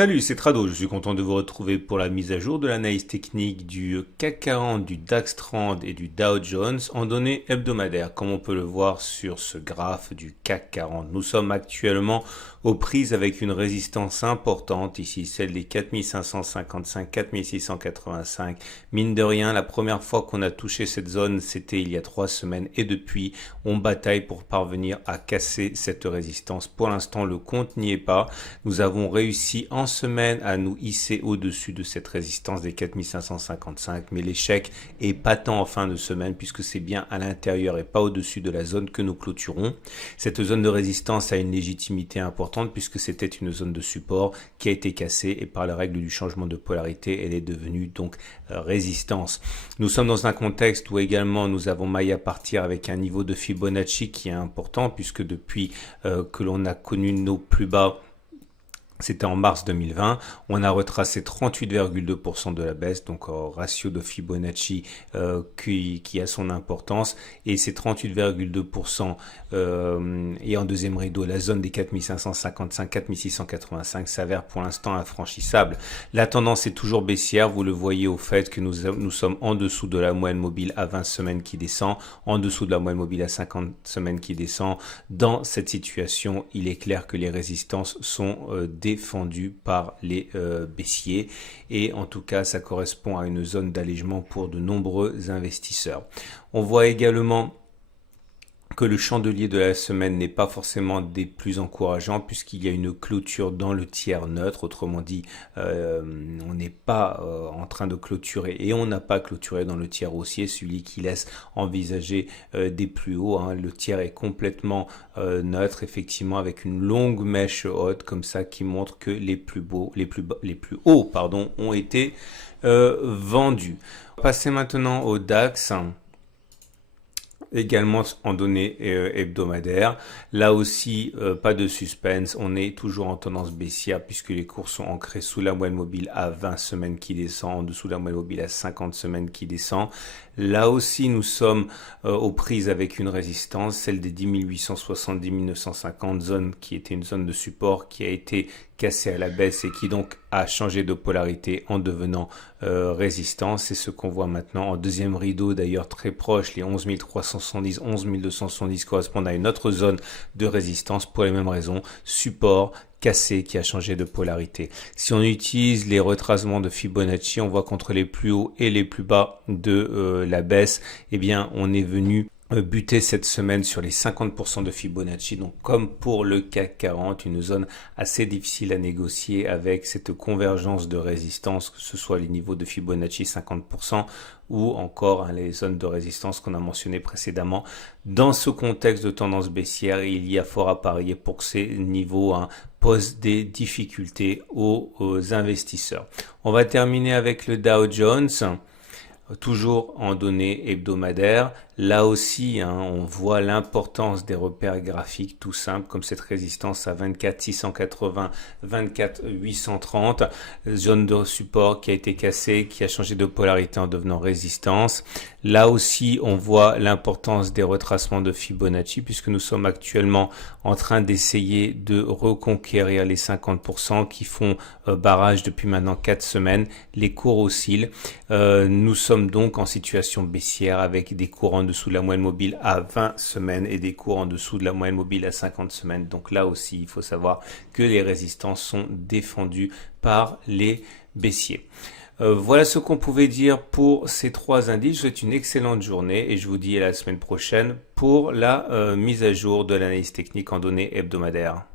Salut, c'est Trado, je suis content de vous retrouver pour la mise à jour de l'analyse technique du CAC 40, du DAX 30 et du Dow Jones en données hebdomadaires, comme on peut le voir sur ce graphe du CAC 40. Nous sommes actuellement aux prises avec une résistance importante, ici celle des 4555, 4685. Mine de rien, la première fois qu'on a touché cette zone, c'était il y a 3 semaines et depuis, on bataille pour parvenir à casser cette résistance. Pour l'instant, le compte n'y est pas. Nous avons réussi en semaine à nous hisser au-dessus de cette résistance des 4555, mais l'échec est patent en fin de semaine puisque c'est bien à l'intérieur et pas au-dessus de la zone que nous clôturons. Cette zone de résistance a une légitimité importante puisque c'était une zone de support qui a été cassée et par la règle du changement de polarité, elle est devenue donc résistance. Nous sommes dans un contexte où également nous avons maille à partir avec un niveau de Fibonacci qui est important puisque depuis que l'on a connu nos plus bas, c'était en mars 2020, on a retracé 38,2% de la baisse, donc ratio de Fibonacci qui a son importance, et ces 38,2% et en deuxième rideau, la zone des 4555, 4685 s'avère pour l'instant infranchissable. La tendance est toujours baissière, vous le voyez au fait que nous sommes en dessous de la moyenne mobile à 20 semaines qui descend, en dessous de la moyenne mobile à 50 semaines qui descend. Dans cette situation, il est clair que les résistances sont défendu par les baissiers et en tout cas ça correspond à une zone d'allègement pour de nombreux investisseurs. On voit également que le chandelier de la semaine n'est pas forcément des plus encourageants puisqu'il y a une clôture dans le tiers neutre, autrement dit on n'est pas en train de clôturer et on n'a pas clôturé dans le tiers haussier, celui qui laisse envisager des plus hauts, hein. Le tiers est complètement neutre effectivement avec une longue mèche haute comme ça qui montre que les plus hauts ont été vendus. On va passer maintenant au DAX. Également en données hebdomadaires. Là aussi, pas de suspense. On est toujours en tendance baissière puisque les cours sont ancrés sous la moyenne mobile à 20 semaines qui descend, en dessous de la moyenne mobile à 50 semaines qui descend. Là aussi, nous sommes aux prises avec une résistance, celle des 10 860, 10 950, zone qui était une zone de support qui a été cassée à la baisse et qui donc a changé de polarité en devenant résistance. C'est ce qu'on voit maintenant en deuxième rideau, d'ailleurs très proche, les 11 370, 11 270 correspondent à une autre zone de résistance pour les mêmes raisons, support cassé qui a changé de polarité. Si on utilise les retracements de Fibonacci, on voit qu'entre les plus hauts et les plus bas de la baisse, eh bien on est venu buter cette semaine sur les 50% de Fibonacci, donc comme pour le CAC 40, une zone assez difficile à négocier avec cette convergence de résistance, que ce soit les niveaux de Fibonacci 50% ou encore les zones de résistance qu'on a mentionnées précédemment. Dans ce contexte de tendance baissière, il y a fort à parier pour que ces niveaux posent des difficultés aux investisseurs. On va terminer avec le Dow Jones. Toujours en données hebdomadaires, là aussi on voit l'importance des repères graphiques tout simples comme cette résistance à 24 680, 24 830, zone de support qui a été cassée, qui a changé de polarité en devenant résistance. Là aussi on voit l'importance des retracements de Fibonacci puisque nous sommes actuellement en train d'essayer de reconquérir les 50% qui font barrage depuis maintenant 4 semaines. Les cours oscillent. Nous sommes donc en situation baissière avec des cours en dessous de la moyenne mobile à 20 semaines et des cours en dessous de la moyenne mobile à 50 semaines. Donc là aussi, il faut savoir que les résistances sont défendues par les baissiers. Voilà ce qu'on pouvait dire pour ces 3 indices. Je vous souhaite une excellente journée et je vous dis à la semaine prochaine pour la mise à jour de l'analyse technique en données hebdomadaires.